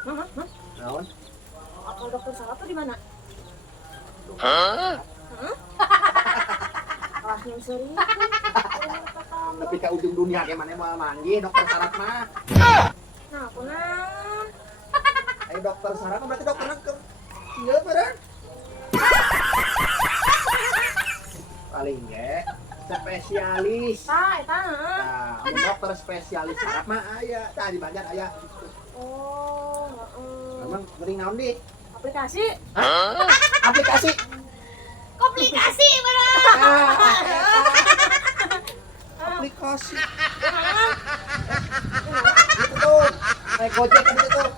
Hah? Hah? Naon? Apa dokter Sarap tuh di mana? Hah? Ah, yang serius. Tapi ke ujung dunia kayak mana mau manggil dokter Sarap mah. Nah, aku nang. Ayo dokter Sarap mah berarti dokternya ke iya bener. Paling ge spesialis. Eta. Nah, mun dokter spesialis saraf mah aya, tah di Banjar aya. Oh, heeh. Memang geuning naon di? Aplikasi. Aplikasi. Komplikasi bener. Aplikasi. Itu tuh. Naik Gojek gitu tuh.